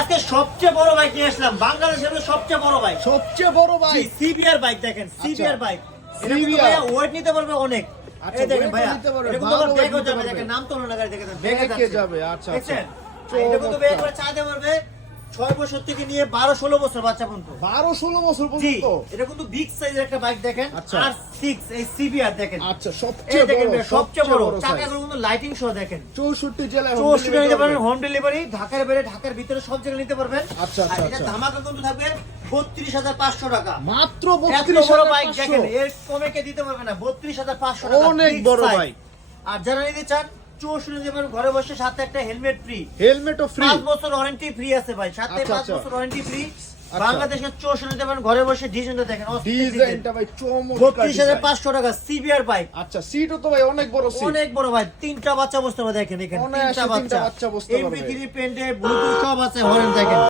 আজকে সবচেয়ে বড় বাইক নিয়ে আসলাম, বাংলাদেশের সবচেয়ে বড় বাইক। সবচেয়ে বড় বাইক সিবিআর বাইক দেখেন, সিবিআর বাইক। এটা কিন্তু CBR ভাইয়া ওয়েট নিতে পারবে অনেক। আচ্ছা, এই দেখেন weight ভাইয়া, নিতে পারবে, এটা কিন্তু ভালো আবার weight ব্যাগও নিতে যাবে, পারবে। দেখেন নাম তো না গাড়ি দেখেন, ব্যাগে ব্যাগে যাবে, আচ্ছা, দেখছেন? আচ্ছা। আর এটা কিন্তু চমৎকার। ব্যাগ করে চালাতে পারবে 6 বছর থেকে নিয়ে 12-16 বছর বাচ্চা পর্যন্ত। 12-16 বছর জি, পর্যন্ত। এটা কিন্তু বিগ সাইজের একটা বাইক দেখেন, আচ্ছা। R6 এই সিবিআর দেখেন। আচ্ছা, এই সবচেয়ে দেখেন বড়, ভাইয়া, সবচেয়ে বড় size। চাকাগুলো কিন্তু লাইটিং সহ দেখেন। 64 জেলায় 64 নিতে পারবেন, হোম ডেলিভারি, ঢাকার বাইরে ঢাকার ভিতরে সব জায়গায় নিতে পারবেন। আচ্ছা, আচ্ছা, আর এটা আচ্ছা। ধামাকা কিন্তু থাকবে 32,500 টাকা। মাত্র এত বড় বাইক 32,500 দেখেন, এর কমে কে দিতে পারবে না। 32,500 টাকা, অনেক big বড় size। বাইক। আর যারা নিতে চান 64 নিতে পারবেন, ঘরে বসে সাথে একটা হেলমেট ফ্রি, হেলমেটও ফ্রি। 5 বছর ওয়ারেন্টি ফ্রি আছে ভাই, সাথে আচ্ছা, 5 আচ্ছা। বছর ওয়ারেন্টি ফ্রি। আচ্ছা। বাংলাদেশে 64 নিতে পারেন, ঘরে বসে ডিজাইনটা দেখেন, ডিজাইনটা ভাই চমৎকার। 32,500 টাকা সিবিআর বাইক। আচ্ছা, সিটও তো ভাই অনেক বড় সিট। অনেক বড় ভাই, তিনটা বাচ্চা বসতে পারে দেখেন, এখানে অনায়াসে তিনটা তিনটা বাচ্চা, বাচ্চা বসতে পারবে। MP3 পেন্টে ব্লুটুথ সব আছে, হরেন দেখেন।